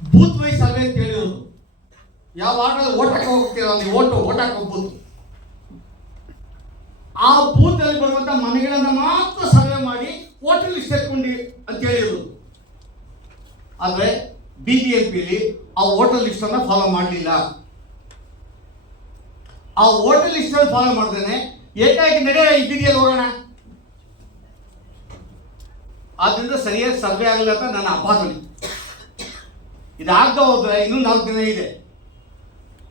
Booth wise survey ಅಂತ ಹೇಳಿರೋದು ಯಾವ ಓಟಕ್ಕೆ ಹೋಗ್ತೀರ ಅಲ್ಲಿ ಓಟು ಓಟಕ್ಕೆ ಹೋಗ್ಬೋದು ಆ ಬೂತ್ ಅಲ್ಲಿ ಬರುವಂತ ಮನೆಗಳನ್ನ ಮಾತ್ರ ಸರ್ವೆ ಮಾಡಿ ಓಟಲ್ ಎತ್ಕೊಂಡು ಅಂತ ಹೇಳಿರೋದು ಆದ್ರೆ ಬಿ ಬಿ ಎಂ ಪಿಲಿ ಆ ಓಟಲ್ ಲಿಸ್ಟ್ ಅನ್ನ ಫಾಲೋ ಮಾಡಲಿಲ್ಲ. ಆ ಓಟಲ್ ಲಿಸ್ಟ್ ಅಲ್ಲಿ ಫಾಲೋ ಮಾಡ್ದೇನೆ ಏಕಾಏಕಿ ನಡೆ ಬೀದಿಯಲ್ಲಿ ಹೋಗೋಣ. ಆದ್ರಿಂದ ಸರಿಯಾಗಿ ಸರ್ವೆ ಆಗಲಿಲ್ಲ ಅಂತ ನನ್ನ ಅಪಾದನೆ ಇದಾಗದ ಹೋದ್ರೆ ಇನ್ನೂ ನಾಲ್ಕು ದಿನ ಇದೆ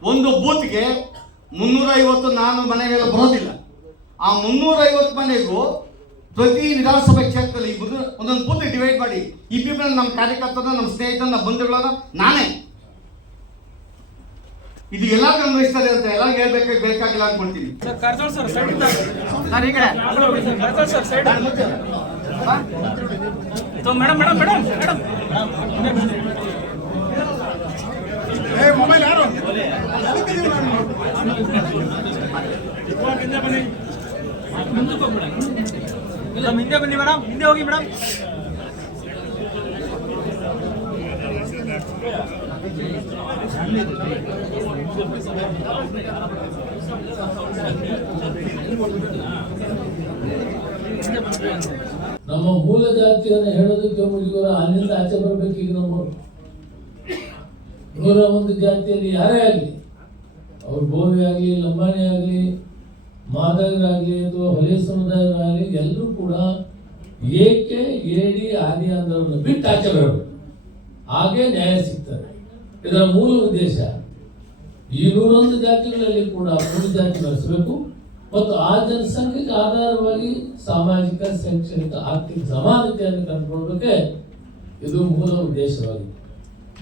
ಒಂದು ಬೂತ್ಗೆ ಮುನ್ನೂರೈವತ್ತು ನಾನು ಮನೆಗೆಲ್ಲ ಬರೋದಿಲ್ಲ ಆ ಮುನ್ನೂರ ಐವತ್ತು ಮನೆಗೂ ಪ್ರತಿ ವಿಧಾನಸಭೆ ಕ್ಷೇತ್ರದಲ್ಲಿ ಈ ಬೂತ್- ಒಂದೊಂದು ಬೂತ್ ಡಿವೈಡ್ ಮಾಡಿ ಈ ಪೀಪಲ್ ನಮ್ಮ ಕಾರ್ಯಕರ್ತರನ್ನ ನಮ್ಮ ಸ್ನೇಹಿತರನ್ನ ನಮ್ಮ ಬಂಧುಗಳನ್ನ ನಾನೇ ಇದು ಎಲ್ಲ ಅನ್ವಯಿಸ್ತಾರೆ ಅಂತ ಎಲ್ಲ ಹೇಳ್ಬೇಕು ಬೇಕಾಗಿಲ್ಲ ಅನ್ಕೊಳ್ತೀನಿ ಸರ್ ಕರ್ಸೋಳ್ ಸರ್ ಸೈಡ್ ಇಂದ. ನಾನು ಈ ಕಡೆ ಕರ್ಸೋಳ್ ಸರ್ ಸೈಡ್ ನಾನು ಮತ್ತೆ. ಹಾ? So madam madam madam madam ಹಿಂದೆ ಬನ್ನಿ ಮೇಡಮ್ ಹಿಂದೆ ಹೋಗಿ ಮೇಡಮ್ ನಮ್ಮ ಮೂಲ ಜಾತಿಯನ್ನು ಹೇಳೋದಕ್ಕೆ ಮುಗಿದವರು ಅಲ್ಲಿಂದ ಆಚೆ ಬರ್ಬೇಕು ಈಗ ನಮ್ಮ ನೂರ ಒಂದು ಜಾತಿಯಲ್ಲಿ ಯಾರೇ ಆಗಲಿ, ಅವ್ರು ಬೋವಿ ಆಗಲಿ, ಲಂಬಾಣಿ ಆಗಲಿ ಮಾದಗರಾಗಲಿ ಅಥವಾ ಹೊಲೆ ಸಮುದಾಯರಾಗಲಿ ಎಲ್ಲರೂ ಕೂಡ ಏಕೆ ಏಡಿ ಆದಿ ಅಂದ್ರವನ್ನು ಬಿಟ್ಟು ಆಚೆ ಬರಬೇಕು? ಹಾಗೆ ನ್ಯಾಯ ಸಿಗ್ತದೆ. ಇದರ ಮೂಲ ಉದ್ದೇಶ, ಈ ನೂರೊಂದು ಜಾತಿಗಳಲ್ಲಿ ಕೂಡ ಮೂರು ಜಾತಿ ನಡೆಸಬೇಕು ಮತ್ತು ಆ ಜನಸಂಖ್ಯೆಗೆ ಆಧಾರವಾಗಿ ಸಾಮಾಜಿಕ, ಶೈಕ್ಷಣಿಕ, ಆರ್ಥಿಕ ಸಮಾನತೆಯನ್ನು ಕಂಡುಕೊಳ್ಳೋಕೆ ಇದು ಮೂಲ ಉದ್ದೇಶವಾಗಿದೆ.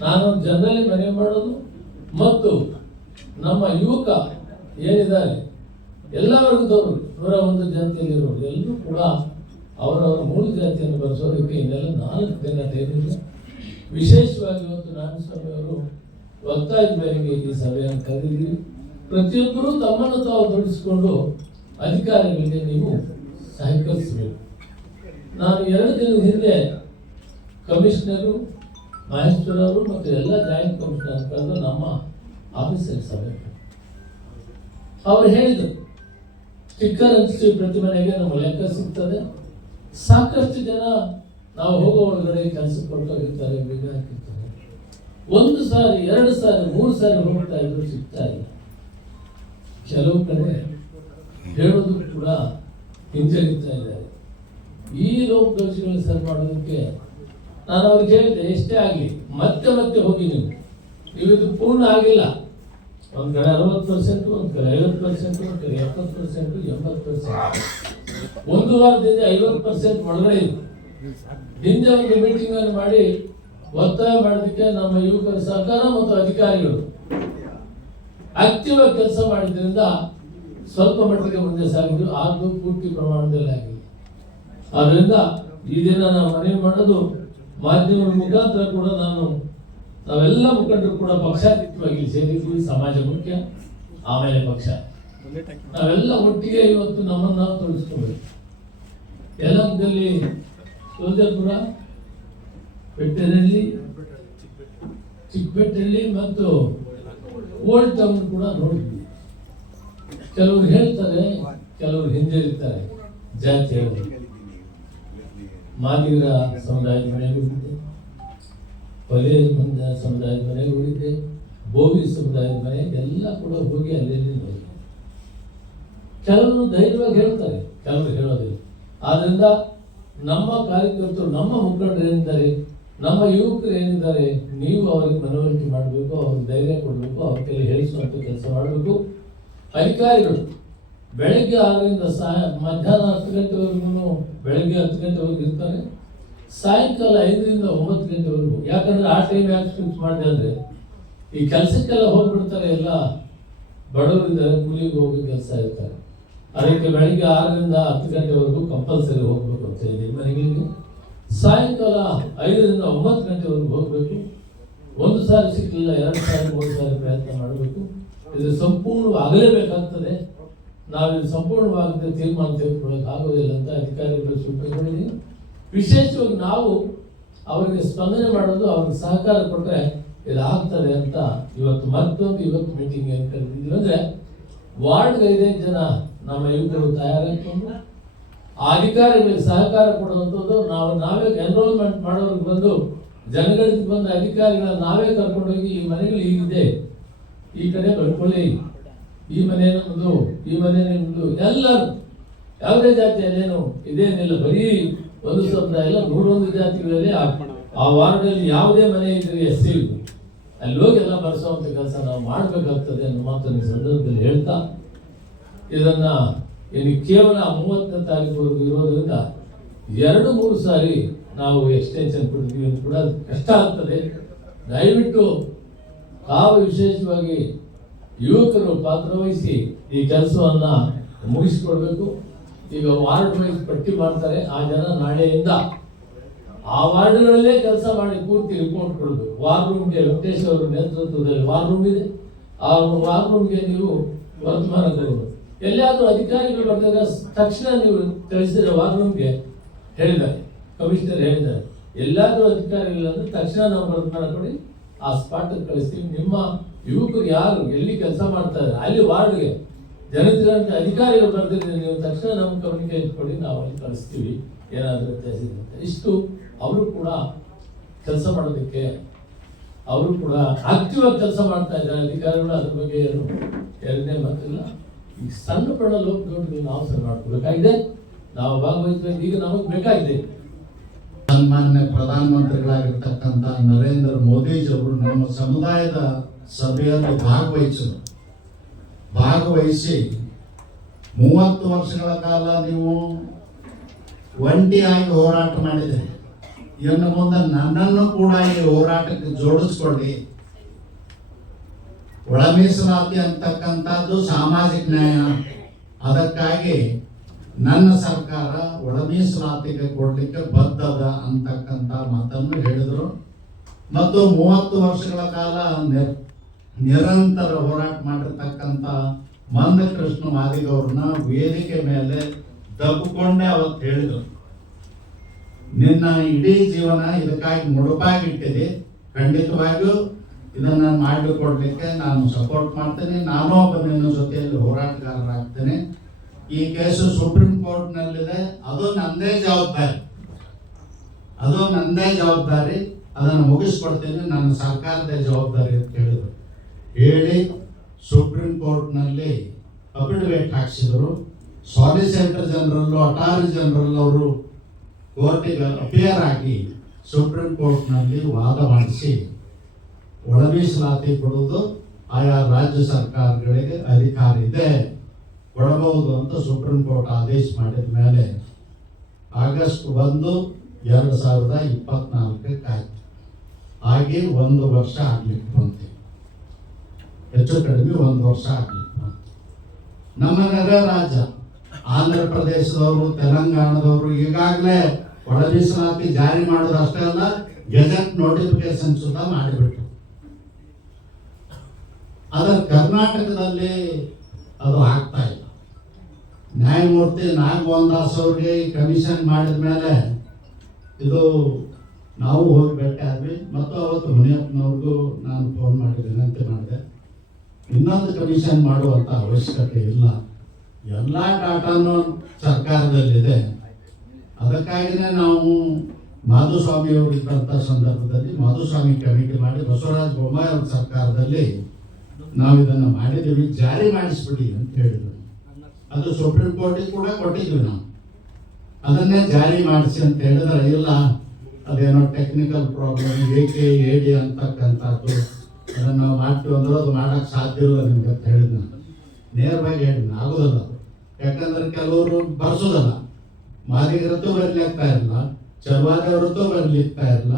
ನಾನು ಜನರಲ್ಲಿ ಮನವಿ ಮಾಡೋದು ಮತ್ತು ನಮ್ಮ ಯುವಕ ಏನಿದ್ದಾರೆ ಎಲ್ಲ ವರ್ಗದವರು ನೂರ ಒಂದು ಜಾತಿಯಲ್ಲಿರೋರು ಎಲ್ಲರೂ ಕೂಡ ಅವರವರ ಮೂಲ ಜಾತಿಯನ್ನು ಬಳಸೋದಕ್ಕೆ ಇನ್ನೆಲ್ಲ ನಾಲ್ಕು ದಿನ ಟೈಮಿಲ್ಲ ವಿಶೇಷವಾಗಿ ಇವತ್ತು ನಾರಾಯಣಸ್ವಾಮಿಯವರು ಒತ್ತಾಯದ ಮೇರೆಗೆ ಈ ಸಭೆಯನ್ನು ಕರೆದಿದ್ದೀವಿ. ಪ್ರತಿಯೊಬ್ಬರೂ ತಮ್ಮನ್ನು ತಾವು ದುಡಿಸಿಕೊಂಡು ಅಧಿಕಾರಿಗಳಿಗೆ ನೀವು ಸಹಕರಿಸಬೇಕು. ನಾನು ಎರಡು ದಿನದ ಹಿಂದೆ ಕಮಿಷನರು ಮಹೇಶ್ವರರು ಮತ್ತು ಎಲ್ಲ ಜಾಯಿಂಟ್ ಕಮಿಷನರ್ ನಮ್ಮ ಆಫೀಸಲ್ಲಿ ಸಭೆ. ಅವರು ಹೇಳಿದರು ಸ್ಟಿಕ್ಕರ್ ಅಂಟಿಸಿ ಪ್ರತಿ ಮನೆಗೆ ನಮ್ಮ ಲೆಕ್ಕ ಸಿಗ್ತದೆ. ಸಾಕಷ್ಟು ಜನ ನಾವು ಹೋಗೋ ಒಳಗಡೆ ಕೆಲಸ ಕೊಟ್ಟೋಗಿರ್ತಾರೆ ಬೀಗ ಹಾಕಿರ್ತಾರೆ. ಒಂದು ಸಾರಿ, ಎರಡು ಸಾರಿ, ಮೂರು ಸಾರಿ ಹೋಗ್ತಾ ಇದ್ರು, ಸಿಗ್ತಾ ಇಲ್ಲ. ಕೆಲವು ಕಡೆ ಹೇಳೋದು ಕೂಡ ಹಿಂಜರಿತಾ ಇದ್ದಾರೆ. ಈ ಲೋಪದೋಷಗಳನ್ನು ಸರಿ ಮಾಡೋದಕ್ಕೆ ನಾನು ಅವ್ರಿಗೆ ಹೇಳಿದೆ ಎಷ್ಟೇ ಆಗಲಿ, ಮತ್ತೆ ಮತ್ತೆ ಹೋಗಿ ನೀವು. ಇವತ್ತು ಪೂರ್ಣ ಆಗಿಲ್ಲ. ಒಂದು ಕಡೆ ಅರವತ್ತು ಪರ್ಸೆಂಟು ಒಂದು ಕಡೆ ಐವತ್ತು ಪರ್ಸೆಂಟು ಒಂದು ಕಡೆ ಎಪ್ಪತ್ತು ಪರ್ಸೆಂಟು ಎಂಬತ್ತು ಪರ್ಸೆಂಟ್ ಒಂದು ವಾರದಿಂದ ಐವತ್ತು ಪರ್ಸೆಂಟ್ ಒಳಗಡೆ ಇದೆ ಹಿಂದೆ ಒಂದು ಮೀಟಿಂಗ್ ಮಾಡಿ, ಒತ್ತಾಯ ಮಾಡೋದಕ್ಕೆ ನಮ್ಮ ಯುವಕರ ಸರ್ಕಾರ ಮತ್ತು ಅಧಿಕಾರಿಗಳು ಆಕ್ಟಿವ್ ಆಗಿ ಕೆಲಸ ಮಾಡಿದ್ರಿಂದ ಸ್ವಲ್ಪ ಮಟ್ಟಿಗೆ ಮುಂದೆ ಸಾಗಿದ್ದು ಆದ್ರೂ ಪೂರ್ತಿ ಪ್ರಮಾಣದಲ್ಲಿ ಆಗಿದೆ ಆದ್ದರಿಂದ ಈ ದಿನ ನಾವು ಮನವಿ ಮಾಡೋದು ಮಾಧ್ಯಮದ ಮುಖಾಂತರ ಕೂಡ ನಾನು ನಾವೆಲ್ಲ ಮುಖಂಡರು ಕೂಡ ಪಕ್ಷಾತೀತವಾಗಿ ಸೇರಿದ್ವಿ ಸಮಾಜ ಮುಖ್ಯ, ಆಮೇಲೆ ಪಕ್ಷ. ನಾವೆಲ್ಲ ಒಟ್ಟಿಗೆ ಇವತ್ತು ನಮ್ಮನ್ನು ನಾವು ತೊಡಗಿಸ್ಕೋಬೇಕು ಯಲಹಂಕದಲ್ಲಿ ಸೋಲ್ಜರ್ಪುರ ಬೆಟ್ಟದಲ್ಲಿ ಚಿಕ್ಕಬೆಟ್ಟಳ್ಳಿ ಮತ್ತು ಓಲ್ಡ್ ಟೌನ್ ಕೂಡ ನೋಡಿದ್ವಿ. ಕೆಲವರು ಹೇಳ್ತಾರೆ, ಕೆಲವರು ಹಿಂಜರಿತಾರೆ, ಜಾತಿ ಮಾದಿಗರ ಸಮುದಾಯದ ಮನೆಗೆ ಹೋಗಿದ್ದೆ ಪದೇ ಬಂದ ಸಮುದಾಯದ ಮನೆಗೆ ಹೋಗಿದ್ದೆ ಬೋವಿ ಸಮುದಾಯದ ಮನೆ ಎಲ್ಲ ಕೂಡ ಹೋಗಿ ಅಲ್ಲಿ ಕೆಲವರು ಧೈರ್ಯವಾಗಿ ಹೇಳ್ತಾರೆ, ಕೆಲವರು ಹೇಳೋದಿಲ್ಲ. ಆದ್ದರಿಂದ ನಮ್ಮ ಕಾರ್ಯಕರ್ತರು, ನಮ್ಮ ಮುಖಂಡರು ಏನಿದ್ದಾರೆ, ನಮ್ಮ ಯುವಕರು ಏನಿದ್ದಾರೆ, ನೀವು ಅವರಿಗೆ ಮನವರಿಕೆ ಮಾಡಬೇಕು, ಅವ್ರಿಗೆ ಧೈರ್ಯ ಕೊಡಬೇಕು, ಅವ್ರ ಕೈಲಿ ಹೇಳಿಸುವಂಥ ಕೆಲಸ ಮಾಡಬೇಕು. ಅಧಿಕಾರಿಗಳು ಬೆಳಗ್ಗೆ ಆರರಿಂದ ಸಾಯ, ಮಧ್ಯಾಹ್ನ ಹತ್ತು ಗಂಟೆವರೆಗೂ ಬೆಳಗ್ಗೆ ಹತ್ತು ಗಂಟೆವರೆಗೂ ಇರ್ತಾರೆ. ಸಾಯಂಕಾಲ ಐದರಿಂದ ಒಂಬತ್ತು ಗಂಟೆವರೆಗೂ. ಯಾಕಂದ್ರೆ ಆ ಟೈಮ್ ಯಾಕೆ ಫಿಕ್ಸ್ ಮಾಡಿದೆ ಅಂದರೆ, ಈ ಕೆಲಸಕ್ಕೆಲ್ಲ ಹೋಗ್ಬಿಡ್ತಾರೆ ಎಲ್ಲ ಬಡವರಿದ್ದಾರೆ ಕೂಲಿಗೆ ಹೋಗಿ ಕೆಲಸ ಇರ್ತಾರೆ. ಅದಕ್ಕೆ ಬೆಳಿಗ್ಗೆ ಆರರಿಂದ ಹತ್ತು ಗಂಟೆವರೆಗೂ ಕಂಪಲ್ಸರಿ ಹೋಗ್ಬೇಕು ಅಂತ ಹೇಳಿ ಮನೆಗಳಿಗೆ. ಸಾಯಂಕಾಲ ಐದರಿಂದ ಒಂಬತ್ತು ಗಂಟೆವರೆಗೂ ಹೋಗಬೇಕು. ಒಂದು ಸಾರಿ ಸಿಕ್ಕಲಿಲ್ಲ ಎರಡು ಸಾರಿ, ಮೂರು ಸಾರಿ ಪ್ರಯತ್ನ ಮಾಡಬೇಕು. ಇದು ಸಂಪೂರ್ಣವಾಗಲೇಬೇಕಾಗ್ತದೆ ನಾವು ಸಂಪೂರ್ಣವಾಗಿ ತೀರ್ಮಾನ ತೆಗೆದುಕೊಳ್ಳೋಕೆ ಆಗೋದಿಲ್ಲ ಅಂತ ಅಧಿಕಾರಿಗಳು ಸೂಚನೆ ವಿಶೇಷವಾಗಿ ನಾವು ಅವರಿಗೆ ಸ್ಪಂದನೆ ಮಾಡೋದು, ಅವ್ರಿಗೆ ಸಹಕಾರ ಕೊಟ್ಟರೆ ಇದಾಗ್ತದೆ ಅಂತ ಇವತ್ತು ಮತ್ತೊಂದು ಇವತ್ತು ಮೀಟಿಂಗ್ ಏನು ಕರೆದಿದ್ದೀವಿ ವಾರ್ಡ್ಗೆ ಐದೈದು ಜನ ನಮ್ಮ ಯುವಕರು ತಯಾರಾಗಿಕೊಂಡು, ಆ ಅಧಿಕಾರಿಗಳಿಗೆ ಸಹಕಾರ ಕೊಡುವಂಥದ್ದು, ನಾವು, ನಾವೇ ಎನ್ರೋಲ್ಮೆಂಟ್ ಮಾಡೋರಿಗೆ ಬಂದು ಜನಗಳಿಗೆ ಬಂದ ಅಧಿಕಾರಿಗಳನ್ನ ನಾವೇ ಕರ್ಕೊಂಡೋಗಿ ಈ ಮನೆಗಳು ಹೀಗಿದೆ, ಈ ಕಡೆ ಬರ್ಕೊಳ್ಳಿ ಈ ಮನೆ ನಮ್ಮದು ಈ ಮನೆ ನಿಮ್ಮದು ಎಲ್ಲರೂ, ಯಾವುದೇ ಜಾತಿಯಲ್ಲೇನು ಇದೇನಿಲ್ಲ, ಬರೀ ಒಂದು ಸಮುದಾಯ ಎಲ್ಲ ನೂರೊಂದು ಜಾತಿಗಳಲ್ಲಿ ಆ- ವಾರ್ಡಲ್ಲಿ ಯಾವುದೇ ಮನೆ ಇದ್ರೆ ಎಸ್ ಸಿ ಅಲ್ಲಿ ಹೋಗಿ ಎಲ್ಲ ಬರ್ಸೋವಂಥ ಕೆಲಸ ನಾವು ಮಾಡಬೇಕಾಗ್ತದೆ ಅನ್ನೋ ಮಾತನ್ನು ಸಂದರ್ಭದಲ್ಲಿ ಹೇಳ್ತಾ, ಇದನ್ನ ಇಲ್ಲಿ ಕೇವಲ ಮೂವತ್ತನೇ ತಾರೀಕುವರೆಗೂ ಇರೋದ್ರಿಂದ ಎರಡು, ಮೂರು ಸಾರಿ ನಾವು ಎಕ್ಸ್ಟೆನ್ಷನ್ ಕೊಡ್ತೀವಿ ಅಂತ ಕೂಡ ಕಷ್ಟ ಆಗ್ತದೆ. ದಯವಿಟ್ಟು, ತಾವು ವಿಶೇಷವಾಗಿ ಯುವಕರು ಪಾತ್ರವಹಿಸಿ ಈ ಕೆಲಸವನ್ನ ಮುಗಿಸ್ಕೊಡ್ಬೇಕು. ಈಗ ವಾರ್ಡ್ ವೈಸ್ ಪಟ್ಟಿ ಮಾಡ್ತಾರೆ. ಆ ಜನ ನಾಳೆಯಿಂದ ಆ ವಾರ್ಡ್ಗಳಲ್ಲೇ ಕೆಲಸ ಮಾಡಿ ಪೂರ್ತಿ ರಿಪೋರ್ಟ್ ಕೊಡಬೇಕು ವಾರ್ ರೂಮ್ಗೆ ವೆಂಕಟೇಶ್ ಅವರ ನೇತೃತ್ವದಲ್ಲಿ ವಾರ್ ರೂಮ್ ಇದೆ. ಆ ವಾರ್ ರೂಮ್ಗೆ ನೀವು ವರ್ತಮಾನ ಕೊಡಬೇಕು ಎಲ್ಲಿಯಾದರೂ ಅಧಿಕಾರಿಗಳು ಬಂದಾಗ ತಕ್ಷಣ ನೀವು ಕಳಿಸಿದ್ರೆ ವಾರ್ ರೂಮ್ಗೆ ಹೇಳಿದ್ದಾರೆ. ಕಮಿಷನರ್ ಹೇಳಿದ್ದಾರೆ. ಎಲ್ಲಾದರೂ ಅಧಿಕಾರಿಗಳಂದ್ರೆ ತಕ್ಷಣ ನಾವು ವರ್ತಮಾನ ಕೊಡಿ. ಆ ಸ್ಪಾಟ್ ಕಳಿಸ್ತೀವಿ. ನಿಮ್ಮ ಯುವಕರು ಯಾರು, ಎಲ್ಲಿ ಕೆಲಸ ಮಾಡ್ತಾ ಇದ್ದಾರೆ ಅಲ್ಲಿ ವಾರ್ಡ್ಗೆ ಜನತಿರಂತ ಅಧಿಕಾರಿಗಳು ಬರ್ತಿದ್ರೆ ನೀವು ತಕ್ಷಣ ನಮ್ಮ ಕಮ್ಯುನಿಕೇಟ್ ಕೊಡಿ, ನಾವು ಅಲ್ಲಿ ಕಳಿಸ್ತೀವಿ, ಏನಾದರೂ ವ್ಯತ್ಯಾಸ ಇಷ್ಟು ಅವರು ಕೂಡ ಕೆಲಸ ಮಾಡೋದಕ್ಕೆ, ಅವರು ಕೂಡ ಆಕ್ಟಿವ್ ಆಗಿ ಕೆಲಸ ಮಾಡ್ತಾ ಇದ್ದಾರೆ. ಅಧಿಕಾರಿಗಳು ಅದ್ರ ಬಗ್ಗೆ ಏನು ಎರಡನೇ ಮಾತಿಲ್ಲ. ಈ ಸಣ್ಣ ಪುಟ್ಟ ಲೋಕದೊಳಗೆ ನಾವು ಸರಿ ಮಾಡ್ಕೋಬೇಕಾಗಿದೆ ನಾವು ಭಾಗವಹಿಸಿದ್ರೆ ಈಗ ನಮಗೆ ಬೇಕಾಗಿದೆ. ಸನ್ಮಾನ್ಯ ಪ್ರಧಾನಮಂತ್ರಿಗಳಾಗಿರ್ತಕ್ಕಂಥ ನರೇಂದ್ರ ಮೋದಿಜಿಯವರು ನಮ್ಮ ಸಮುದಾಯದ ಸಭೆಯಲ್ಲಿ ಭಾಗವಹಿಸಿದರು ಭಾಗವಹಿಸಿ ಮೂವತ್ತು ವರ್ಷಗಳ ಕಾಲ ನೀವು ಒಂಟಿಯಾಗಿ ಹೋರಾಟ ಮಾಡಿದೆ ಇನ್ನು ಮುಂದೆ ನನ್ನನ್ನು ಕೂಡ ಈ ಹೋರಾಟಕ್ಕೆ ಜೋಡಿಸ್ಕೊಳ್ಳಿ. ಒಳಮೀಸಲಾತಿ ಅಂತಕ್ಕಂಥದ್ದು ಸಾಮಾಜಿಕ ನ್ಯಾಯ. ಅದಕ್ಕಾಗಿ ನನ್ನ ಸರ್ಕಾರ ಒಳ ಮೀಸಲಾತಿಗೆ ಕೊಡ್ಲಿಕ್ಕೆ ಬದ್ಧದ ಅಂತಕ್ಕಂಥ ಮಾತನ್ನು ಹೇಳಿದರು. ಮತ್ತು ಮೂವತ್ತು ವರ್ಷಗಳ ಕಾಲ ನಿರಂತರ ಹೋರಾಟ ಮಾಡಿರ್ತಕ್ಕಂಥ ಮಂದಕೃಷ್ಣ ಮಾದಿಗವ್ರನ್ನ ವೇದಿಕೆ ಮೇಲೆ ದಬ್ಬಿಕೊಂಡೆ ಅವತ್ತು ಹೇಳಿದರು. ನಿನ್ನ ಇಡೀ ಜೀವನ ಇದಕ್ಕಾಗಿ ಮುಡುಪಾಗಿಟ್ಟಿದೆ. ಖಂಡಿತವಾಗಿಯೂ ಇದನ್ನ ಮಾಡಿಕೊಡ್ಲಿಕ್ಕೆ ನಾನು ಸಪೋರ್ಟ್ ಮಾಡ್ತೇನೆ. ನಾನು ಒಬ್ಬ ನಿನ್ನ ಜೊತೆಯಲ್ಲಿ ಹೋರಾಟಗಾರರಾಗ್ತೇನೆ. ಈ ಕೇಸು ಸುಪ್ರೀಂ ಕೋರ್ಟ್ನಲ್ಲಿದೆ ಅದು ನಂದೇ ಜವಾಬ್ದಾರಿ. ಅದು ನಂದೇ ಜವಾಬ್ದಾರಿ. ಅದನ್ನು ಮುಗಿಸ್ಕೊಡ್ತೇನೆ. ನನ್ನ ಸರ್ಕಾರದ ಜವಾಬ್ದಾರಿ ಅಂತ ಹೇಳಿದರು. ಹೇಳಿ ಸುಪ್ರೀಂ ಕೋರ್ಟ್ನಲ್ಲಿ ಅಫಿಡವಿಟ್ ಹಾಕ್ಸಿದರು. ಸಾಲಿಸಿಟರ್ ಜನರಲ್ ಅಟಾರ್ನಿ ಜನರಲ್ ಅವರು ಕೋರ್ಟಿಗೆ ಅಪಿಯರ್ ಆಗಿ ಸುಪ್ರೀಂ ಕೋರ್ಟ್ನಲ್ಲಿ ವಾದ ಮಾಡಿಸಿ ಒಳಮೀಸಲಾತಿ ಕೊಡುವುದು ಆಯಾ ರಾಜ್ಯ ಸರ್ಕಾರಗಳಿಗೆ ಅಧಿಕಾರ ಇದೆ. ಕೊಡಬಹುದು ಅಂತ ಸುಪ್ರೀಂ ಕೋರ್ಟ್ ಆದೇಶ ಮಾಡಿದ ಮೇಲೆ ಆಗಸ್ಟ್ ಒಂದು ಎರಡು ಸಾವಿರದ ಇಪ್ಪತ್ನಾಲ್ಕಕ್ಕೆ ಆಯ್ತು ಹಾಗೆ ಒಂದು ವರ್ಷ ಆಗಲಿಕ್ಕೆ ಬಂತು. ಹೆಚ್ಚು ಕಡಿಮೆ ಒಂದು ವರ್ಷ ಆಗ್ಲಿಕ್ಕೆ ನಮ್ಮ ನಗರ ರಾಜ್ಯ, ಆಂಧ್ರ ಪ್ರದೇಶದವರು, ತೆಲಂಗಾಣದವರು ಈಗಾಗಲೇ ಒಳ ಮೀಸಲಾತಿ ಜಾರಿ ಮಾಡೋದು ಅಷ್ಟೇ ಅಲ್ಲ, ಗೆಜೆಟ್ ನೋಟಿಫಿಕೇಶನ್ ಸುದ್ದ ಮಾಡಿಬಿಟ್ರು. ಆದರೆ ಕರ್ನಾಟಕದಲ್ಲಿ ಅದು ಆಗ್ತಾ ಇಲ್ಲ. ನ್ಯಾಯಮೂರ್ತಿ ನಾಗಮೋಹನ್ ದಾಸ್ ಅವ್ರಿಗೆ ಕಮಿಷನ್ ಮಾಡಿದ ಮೇಲೆ ಇದು ನಾವು ಹೋಗಿ ಭೇಟಿ ಆದ್ವಿ. ಮತ್ತು ಅವತ್ತು ಮುನಿಯಪ್ಪನವ್ರಿಗೂ ನಾನು ಫೋನ್ ಮಾಡಿ ವಿನಂತಿ ಮಾಡಿದೆ. ಇನ್ನೊಂದು ಕಮಿಷನ್ ಮಾಡುವಂಥ ಅವಶ್ಯಕತೆ ಇಲ್ಲ. ಎಲ್ಲ ಡಾಟಾನು ಸರ್ಕಾರದಲ್ಲಿದೆ. ಅದಕ್ಕಾಗಿಯೇ ನಾವು ಮಾಧುಸ್ವಾಮಿ ಅವರು ಸಂದರ್ಭದಲ್ಲಿ ಮಾಧುಸ್ವಾಮಿ ಕಮಿಟಿ ಮಾಡಿ ಬಸವರಾಜ ಬೊಮ್ಮಾಯಿ ಅವ್ರ ಸರ್ಕಾರದಲ್ಲಿ ನಾವು ಇದನ್ನು ಮಾಡಿದ್ದೀವಿ. ಜಾರಿ ಮಾಡಿಸ್ಬಿಡಿ ಅಂತ ಹೇಳಿದ್ರು. ಅದು ಸುಪ್ರೀಂ ಕೋರ್ಟಿಗೆ ಕೂಡ ಕೊಟ್ಟಿದ್ವಿ ನಾವು. ಅದನ್ನೇ ಜಾರಿ ಮಾಡಿಸಿ ಅಂತ ಹೇಳಿದ್ರೆ ಇಲ್ಲ. ಅದೇನೋ ಟೆಕ್ನಿಕಲ್ ಪ್ರಾಬ್ಲಮ್ ಏಕೆ ಏಡಿ ಅಂತಕ್ಕಂಥದ್ದು. ಅದನ್ನು ನಾವು ಮಾಡ್ತೀವಿ ಅಂದ್ರೆ ಅದು ಮಾಡೋಕ್ಕೆ ಸಾಧ್ಯ ಇಲ್ಲ ನಿಮ್ಗೆ ಅಂತ ಹೇಳಿದ್ನ ನೇರವಾಗಿ ಹೇಳಿದ್ನ ಆಗೋದಲ್ಲ. ಯಾಕಂದ್ರೆ ಕೆಲವರು ಬರ್ಸೋದಲ್ಲ. ಮಾದಿಗರತ್ತು ಬರ್ಲಿಕ್ತಾ ಇರಲ್ಲ. ಬರಲಿ ಬರ್ಲಿಕ್ತಾ ಇರಲ್ಲ.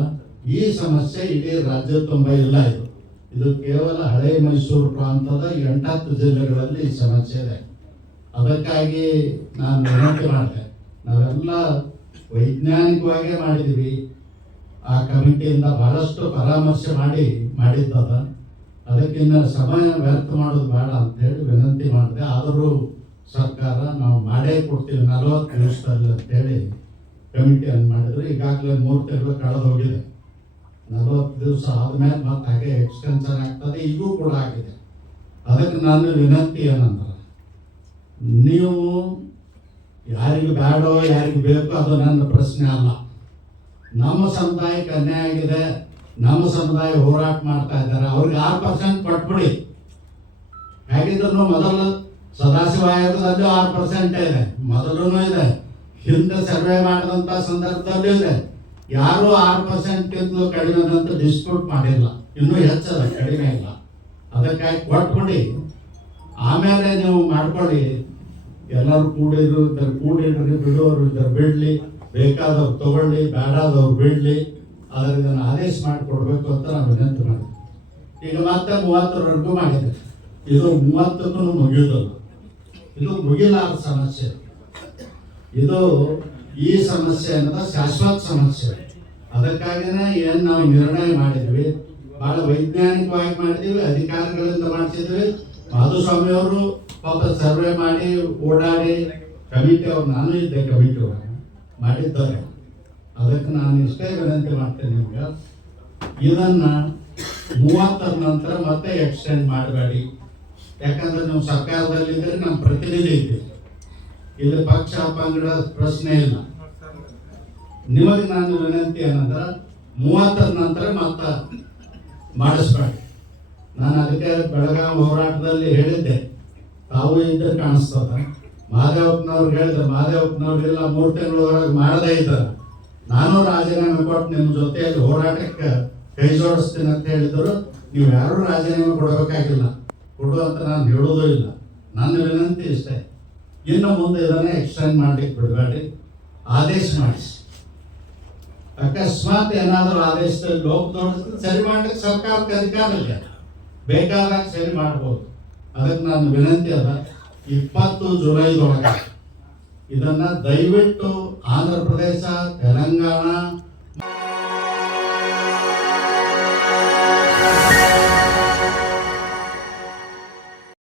ಈ ಸಮಸ್ಯೆ ಇಡೀ ರಾಜ್ಯ ತುಂಬ ಇಲ್ಲ ಇದು. ಇದು ಕೇವಲ ಹಳೆ ಮೈಸೂರು ಪ್ರಾಂತದ ಎಂಟತ್ತು ಜಿಲ್ಲೆಗಳಲ್ಲಿ ಈ ಸಮಸ್ಯೆ ಇದೆ. ಅದಕ್ಕಾಗಿ ನಾನು ವಿನಂತಿ ಮಾಡಿದೆ ನಾವೆಲ್ಲ ವೈಜ್ಞಾನಿಕವಾಗೇ ಮಾಡಿದ್ದೀವಿ. ಆ ಕಮಿಟಿಯಿಂದ ಬಹಳಷ್ಟು ಪರಾಮರ್ಶೆ ಮಾಡಿ, ಮಾಡಿದ್ದದ. ಅದಕ್ಕಿಂತ ಸಮಯ ವ್ಯರ್ಥ ಮಾಡೋದು ಬೇಡ ಅಂತೇಳಿ ವಿನಂತಿ ಮಾಡಿದೆ. ಆದರೂ ಸರ್ಕಾರ ನಾವು ಮಾಡೇ ಕೊಡ್ತೀವಿ, ನಲವತ್ತು ದಿವಸದಲ್ಲಿ ಅಂತೇಳಿ ಕಮಿಟಿಯನ್ನು ಮಾಡಿದ್ರು. ಈಗಾಗಲೇ ಮೂರು ತಿಂಗಳು ಕಳೆದು ಹೋಗಿದೆ. ನಲವತ್ತು ದಿವಸ ಆದಮೇಲೆ ಮತ್ತೆ ಹಾಗೆ ಎಕ್ಸ್ಟೆನ್ಷನ್ ಆಗ್ತದೆ, ಈಗೂ ಕೂಡ ಆಗಿದೆ. ಅದಕ್ಕೆ ನಾನು ವಿನಂತಿ ಏನಂದ್ರೆ, ನೀವು ಯಾರಿಗೆ ಬೇಡೋ ಯಾರಿಗೆ ಬೇಕೋ ಅದು ನನ್ನ ಪ್ರಶ್ನೆ ಅಲ್ಲ. ನಮ್ಮ ಸಮುದಾಯಕ್ಕೆ ಅನ್ಯಾಯ ಆಗಿದೆ, ನಮ್ಮ ಸಮುದಾಯ ಹೋರಾಟ ಮಾಡ್ತಾ ಇದ್ದಾರೆ, ಅವ್ರಿಗೆ ಆರು ಪರ್ಸೆಂಟ್ ಕೊಟ್ಬಿಡಿ. ಹೇಗಿದ್ರು ಮೊದಲು ಸದಾಶಿವ ಆಯೋಗದಲ್ಲಿ ಆರು ಪರ್ಸೆಂಟ್ ಇದೆ ಮೊದಲು ಇದೆ. ಹಿಂದೆ ಸರ್ವೆ ಮಾಡಿದಂಥ ಸಂದರ್ಭದಲ್ಲೂ ಇದೆ. ಯಾರೂ ಆರು ಪರ್ಸೆಂಟ್ ಕಡಿಮೆ ಅಂತ ಡಿಸ್ಪ್ಯೂಟ್ ಮಾಡಿಲ್ಲ, ಇನ್ನೂ ಹೆಚ್ಚದ, ಕಡಿಮೆ ಇಲ್ಲ. ಅದಕ್ಕಾಗಿ ಕೊಟ್ಬಿಡಿ. ಆಮೇಲೆ ನೀವು ಮಾಡ್ಕೊಳ್ಳಿ. ಎಲ್ಲರೂ ಕೂಡಿದ್ರು ಇದ್ದಾರೆ ಕೂಡಿಡ್ರಿ ಬಿಡೋರು, ಇದ್ದಾರೆ, ಬಿಡ್ಲಿ. ಬೇಕಾದವ್ರು ತಗೊಳ್ಳಿ, ಬೇಡಾದವ್ರು ಬಿಡ್ಲಿ. ಆದರೆ ಇದನ್ನು ಆದೇಶ ಮಾಡಿಕೊಡ್ಬೇಕು ಅಂತ ನಾನು ವಿನಂತಿ ಮಾಡಿದೆ ಈಗ ಮತ್ತೆ ಮೂವತ್ತರವರೆಗೂ ಮಾಡಿದೆ. ಇದು ಮೂವತ್ತಕ್ಕೂ ಮುಗಿಯೋದಲ್ಲ. ಇದು ಮುಗಿಲಾರ ಸಮಸ್ಯೆ. ಇದು ಈ ಸಮಸ್ಯೆ ಅನ್ನೋದು ಶಾಶ್ವತ ಸಮಸ್ಯೆ. ಅದಕ್ಕಾಗಿನೇ ಏನು ನಾವು ನಿರ್ಣಯ ಮಾಡಿದ್ವಿ? ಬಹಳ ವೈಜ್ಞಾನಿಕವಾಗಿ ಮಾಡಿದ್ವಿ, ಅಧಿಕಾರಿಗಳಿಂದ ಮಾಡಿಸಿದ್ವಿ. ಮಾಧುಸ್ವಾಮಿ ಅವರು ಪಾಪ ಸರ್ವೆ ಮಾಡಿ, ಓಡಾಡಿ, ಕಮಿಟಿ ಅವ್ರು, ನಾನು ಇದ್ದೆ ಕಮಿಟಿ ಮಾಡಿದ್ದಾರೆ. ಅದಕ್ಕೆ ನಾನು ಇಷ್ಟೇ ವಿನಂತಿ ಮಾಡ್ತೇನೆ ನಿಮ್ಗೆ. ಇದನ್ನ ಮೂವತ್ತರ ನಂತರ ಮತ್ತೆ ಎಕ್ಸ್ಟೆಂಡ್ ಮಾಡಬೇಡಿ. ಯಾಕಂದ್ರೆ ಸರ್ಕಾರದಲ್ಲಿ ಸರ್ಕಾರದಲ್ಲಿದ್ದರೆ ನಮ್ಮ ಪ್ರತಿನಿಧಿ ಇದೆ. ಇಲ್ಲಿ ಪಕ್ಷ, ಪಂಗಡ ಪ್ರಶ್ನೆ ಇಲ್ಲ. ನಿಮಗೆ ನಾನು ವಿನಂತಿ ಏನಂದ್ರೆ ಮೂವತ್ತರ ನಂತರ ಮತ್ತ ಮಾಡಿಸ್ಬೇಡಿ. ನಾನು ಅದಕ್ಕೆ ಬೆಳಗಾವಿ ಹೋರಾಟದಲ್ಲಿ ಹೇಳಿದ್ದೆ. ತಾವು ಇದ್ದರೆ ಕಾಣಿಸ್ತದ. ಮಹಾದೇವಪ್ಪನವ್ರು ಹೇಳಿದ್ರು ಮಹಾದೇವಪ್ಪನವ್ರು ಇಲ್ಲ, ಮೂರು ತಿಂಗಳವರೆಗೆ ಮಾಡದೇ ಇದ್ದಾರೆ. ನಾನು ರಾಜೀನಾಮೆ ಕೊಟ್ಟು ನಿಮ್ಮ ಜೊತೆಯಲ್ಲಿ ಹೋರಾಟಕ್ಕೆ ಕೈ ಜೋಡಿಸ್ತೀನಿ ಅಂತ ಹೇಳಿದ್ರು. ನೀವು ಯಾರೂ ರಾಜೀನಾಮೆ ಕೊಡಬೇಕಾಗಿಲ್ಲ. ಕೊಡು ಅಂತ ನಾನು ಹೇಳೋದು ಇಲ್ಲ. ನನ್ನ ವಿನಂತಿ ಇಷ್ಟೇ. ಇನ್ನು ಮುಂದೆ ಇದನ್ನೇ ಎಕ್ಸ್ಟೆಂಡ್ ಮಾಡ್ಲಿಕ್ಕೆ ಬಿಡಬೇಡಿ. ಆದೇಶ ಮಾಡಿಸಿ. ಅಕಸ್ಮಾತ್ ಏನಾದರೂ ಆದೇಶದಲ್ಲಿ ಲೋಪ ತೋರಿಸಿದ್ರೆ ಸರಿ ಮಾಡ್ಲಿಕ್ಕೆ ಸರ್ಕಾರಕ್ಕೆ ಅಧಿಕಾರ ಇಲ್ಲ. ಬೇಕಾದಾಗ ಸರಿ ಮಾಡ್ಬೋದು. ಅದಕ್ಕೆ ನಾನು ವಿನಂತಿ ಅದ. ಇಪ್ಪತ್ತು ಜುಲೈದೊಳಗೆ ಇದನ್ನ ದಯವಿಟ್ಟು ಆಂಧ್ರ ಪ್ರದೇಶ ತೆಲಂಗಾಣ